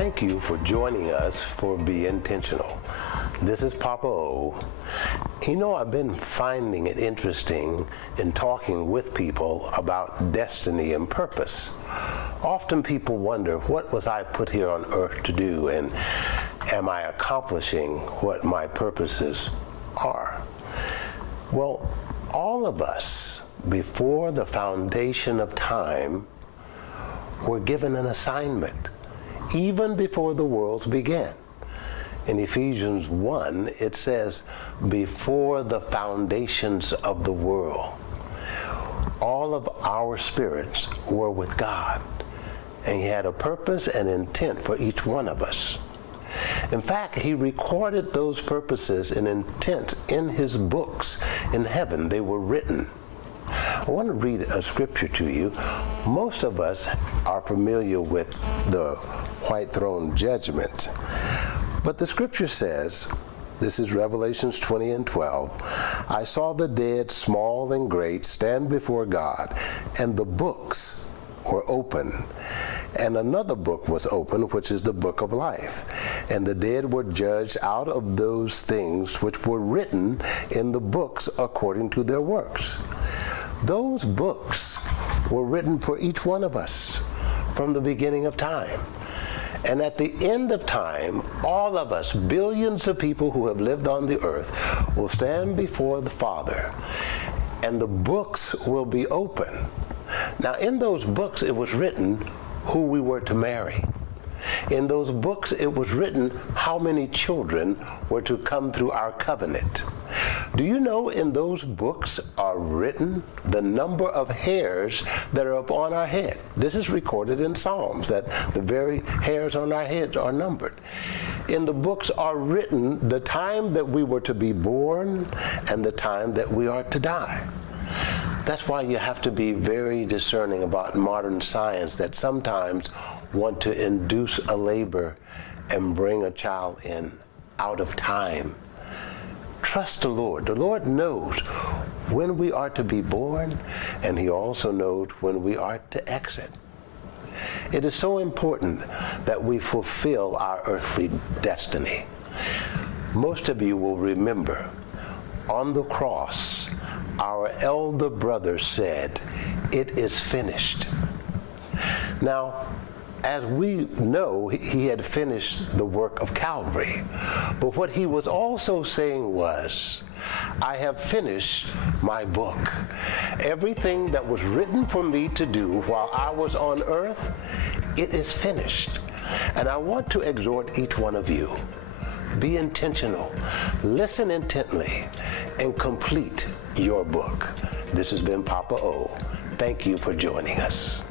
Thank you for joining us for Be Intentional. This is Papa O. You know, I've been finding it interesting in talking with people about destiny and purpose. Often people wonder, what was I put here on earth to do, and am I accomplishing what my purposes are? Well, all of us, before the foundation of time, were given an assignment, even before the worlds began. In Ephesians 1, it says, before the foundations of the world, all of our spirits were with God, and He had a purpose and intent for each one of us. In fact, He recorded those purposes and intent in His books in heaven. They were written. I want to read a scripture to you. Most of us are familiar with the white throne judgment. But the scripture says, this is Revelations 20 and 12, I saw the dead, small and great, stand before God, and the books were open. And another book was open, which is the book of life. And the dead were judged out of those things which were written in the books according to their works. Those books were written for each one of us from the beginning of time. And at the end of time, all of us, billions of people who have lived on the earth, will stand before the Father, and the books will be open. Now, in those books, it was written who we were to marry. In those books, it was written how many children were to come through our covenant. Do you know in those books are written the number of hairs that are upon our head? This is recorded in Psalms, that the very hairs on our head are numbered. In the books are written the time that we were to be born and the time that we are to die. That's why you have to be very discerning about modern science that sometimes want to induce a labor and bring a child in out of time. Trust the Lord. The Lord knows when we are to be born, and He also knows when we are to exit. It is so important that we fulfill our earthly destiny. Most of you will remember on the cross, our elder brother said, "It is finished." Now, as we know, He had finished the work of Calvary. But what He was also saying was, I have finished my book. Everything that was written for me to do while I was on earth, it is finished. And I want to exhort each one of you, be intentional, listen intently, and complete your book. This has been Papa O. Thank you for joining us.